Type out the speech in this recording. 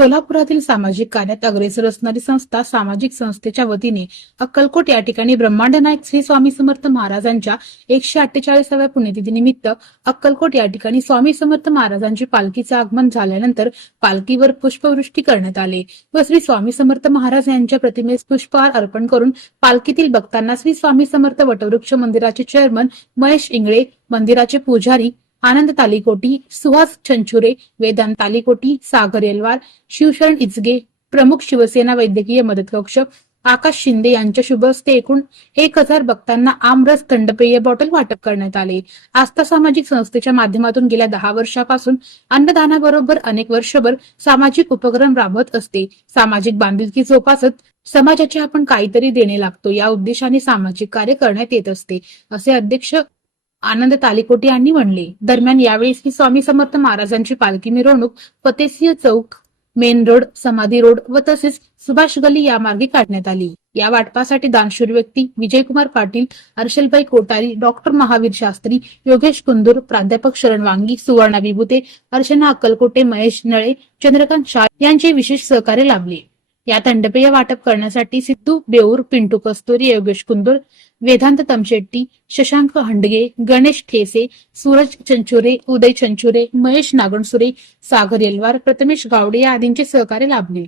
सोलापुरातील सामाजिक कार्यात अग्रेसर असणारी संस्था सामाजिक संस्थेच्या वतीने अक्कलकोट या ठिकाणी ब्रह्मांड नायक श्री स्वामी समर्थ महाराजांच्या 148व्या पुण्यतिथीनिमित्त अक्कलकोट या ठिकाणी स्वामी समर्थ महाराजांची पालखीचे आगमन झाल्यानंतर पालखीवर पुष्पवृष्टी करण्यात आली व श्री स्वामी समर्थ महाराज यांच्या प्रतिमेस पुष्पहार अर्पण करून पालखीतील भक्तांना श्री स्वामी समर्थ वटवृक्ष मंदिराचे चेअरमन महेश इंगळे, मंदिराचे पुजारी आनंद तालीकोटी, सुहास चंचुरे, वेदांत तालीकोटी, सागर येलवार, शिवशरण इचगे, प्रमुख शिवसेना वैद्यकीय मदत कक्ष आकाश शिंदे यांच्या शुभ हस्ते एकूण 1000 भक्तांना आमरस थंडपेय बॉटल वाटप करण्यात आले। आस्था सामाजिक संस्थेच्या माध्यमातून गेल्या 10 वर्षापासून अन्नदानाबरोबर अनेक वर्षभर सामाजिक उपक्रम राबवत असते। सामाजिक बांधिलकी जोपासत समाजाचे आपण काहीतरी देणे लागतो या उद्देशाने सामाजिक कार्य करण्यात येत असते, असे अध्यक्ष आनंद तालीकोटी यांनी म्हणले। दरम्यान यावेळी श्री स्वामी समर्थ महाराजांची पालखी मिरवणूक फतेसिंह चौक, मेन रोड, समाधी रोड व तसेच सुभाष गली या मार्गे काढण्यात आली। या वाटपासाठी दानशूर व्यक्ती विजयकुमार पाटील, अर्शलबाई कोटारी, डॉक्टर महावीर शास्त्री, योगेश कुंदूर, प्राध्यापक शरण वांगी, सुवर्णा विभूते, अर्चना अक्कलकोटे, महेश नळे, चंद्रकांत शाह यांचे विशेष सहकार्य लाभले। या थंडपेय वाटप करण्यासाठी सिद्धू बेऊर, पिंटू कस्तुरी, योगेश कुंदूर, वेदांत तमशेट्टी, शशांक हंडगे, गणेश ठेसे, सूरज चंचुरे, उदय चंचुरे, महेश नागणसुरे, सागर येलवार, प्रथमेश गावडे या आदींचे सहकार्य लाभले।